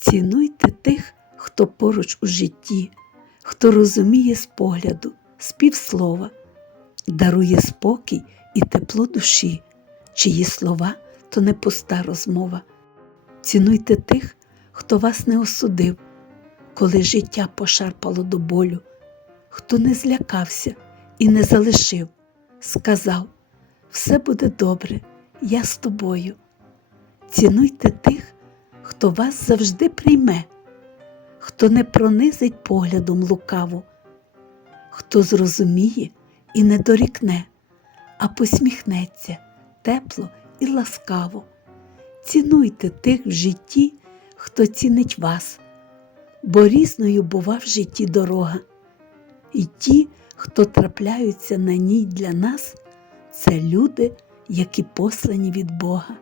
Цінуйте тих, хто поруч у житті, хто розуміє з погляду, з півслова, дарує спокій і тепло душі, чиї слова то не пуста розмова. Цінуйте тих, хто вас не осудив, коли життя пошарпало до болю, хто не злякався і не залишив, сказав: все буде добре, я з тобою. Цінуйте тих, хто вас завжди прийме, хто не пронизить поглядом лукаво, хто зрозуміє і не дорікне, а посміхнеться тепло і ласкаво. Цінуйте тих в житті, хто цінить вас, бо різною бува в житті дорога. І ті, хто трапляються на ній для нас, це люди, які послані від Бога.